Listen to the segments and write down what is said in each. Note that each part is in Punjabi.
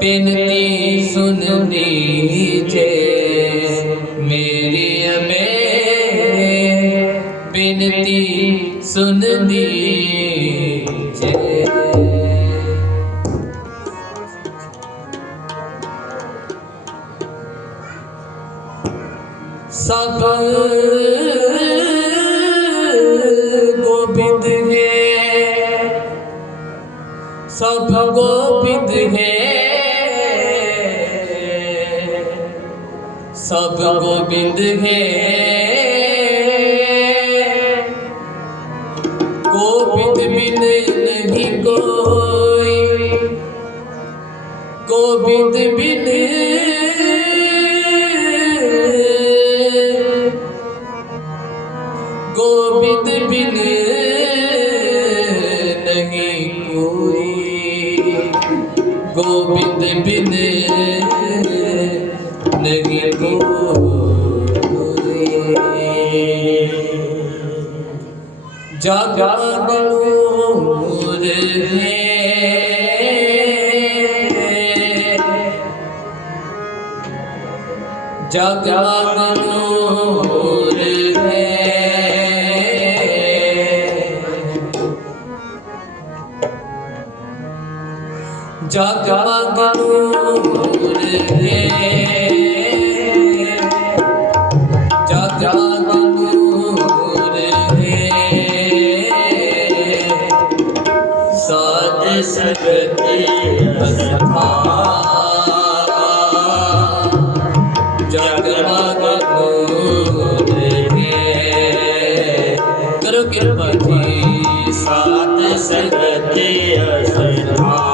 ਬਿਨਤੀ ਸੁਨਨੀ ਜੇ ਮੇਰੀ ਅਮੇ ਬਿਨਤੀ ਸੁਨਨੀ ਜੇ सकल गोविंद है सब गोविंद है सब गोविंद है जिंदगी जग बलूर जग बलूर जग बलूर ਸਰਤੀ ਬਸਪਾ ਜਗ ਮਗ ਮੋਰੇ ਕਰੋ ਕਿਰਪਾ ਜੀ ਸਾਤ ਸਰਤੀ ਅਸਥਾ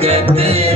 get there.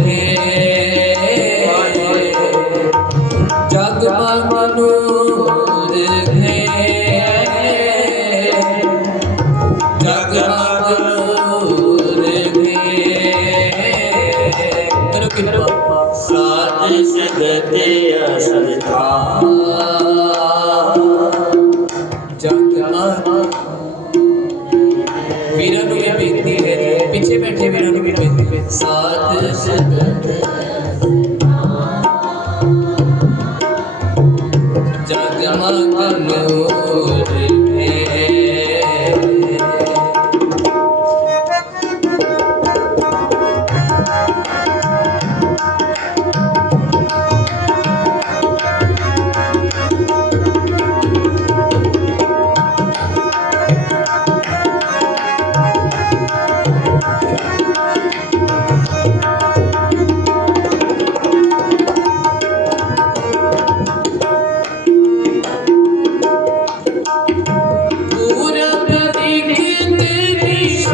ਵੀਰਾਂ ਨੂੰ ਵੀ ਬੇਨਤੀ ਹੈ ਪਿੱਛੇ ਬੈਠੇ ਵੀਰਾਂ ਨੂੰ ਵੀ ਬੇਨਤੀ ਹੈ ਸਾਥ ਸੰਗਤ। ਜਗ ਮਨ ਕਰਨੋ।